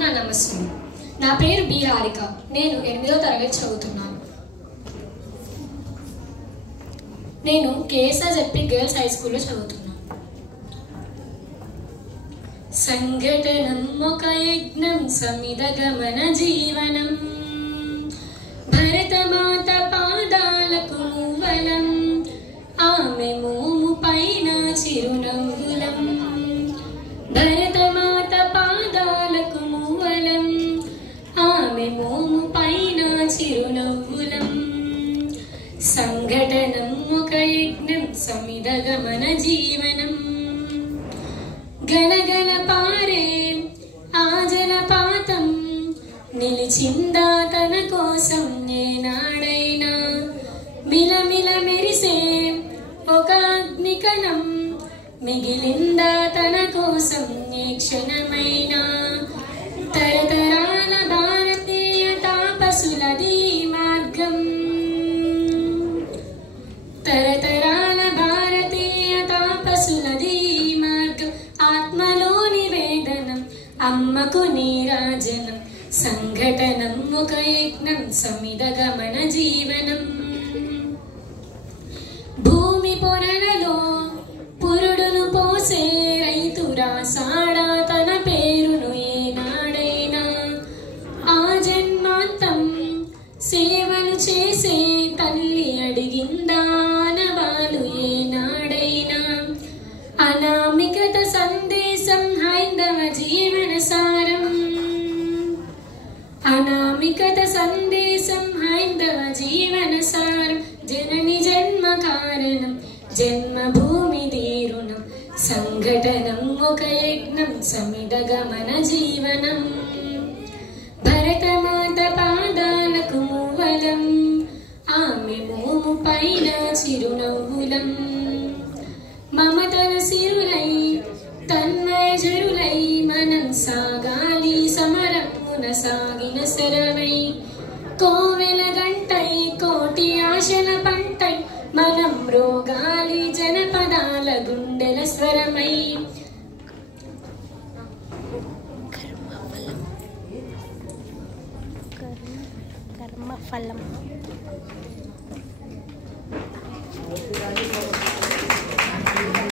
నా నమస్తే. నా పేరు బి హారిక. నేను 8వ తరగతి చదువుతున్నాను. నేను కేఎస్ఆర్జెడ్పీ గర్ల్స్ హై స్కూల్లో చదువుతున్నాను. సంఘటనం ఒక యజ్ఞం సమిదగమన జీవనం, భరతమాత పాదాలకు మూవలం, ఆమె మోము పైన చిరునవ్వులం. భరతమాత పాదాలకు మూవలం, ఆమె మోము పైన చిరునవ్వులం. సంఘటనం ఒక యజ్ఞం సమిదగమన జీవనం, గలగల పారే ఆ జలపాతం, నిలిచిందా తన కోసం ఏనాడైనా. మిలమిల మెరిసే ఒక అగ్నికణం, మిగిలిందా తన కోసం ఏ క్షణమైనా. తరతరాల భారతీయ తాపసులది మార్గం, తరతరాల భారతీయ తాపసులది మార్గం. ఆత్మలోని వేదనం అమ్మకు నీరాజనం, సంఘటనం ఒక యజ్ఞం సమిదగమన జీవనం. భూమి పొరలలో పురుడును పోసే రైతు రాసాడా తన పేరును ఏనాడైనా. ఆ జన్మాంతం సేవలు చేసే తల్లి అడిగిందా నవాలు ఏనాడైనా. అనామికత సందేశం హైందవ జీవన సారం, అనామికత సందేశం హైందవ జీవన సారం. జనని జన్మ కారణం జన్మభూమి తీరుణం, సంఘటనం ఒక యజ్ఞం సమిదగమన జీవనం. భరతమాత పాదాలకు మూవలం, ఆమె మోము పైన చిరునవ్వులం. మమతల సిరులై తన్మయ జరులై మనం సాగాలి సమరమున సాగిన శరవై. కోవెల గంటై కోటి ఆశల పంటై మనం రోగాలి జనపదాల గుండెల స్వరమై. కర్మఫలం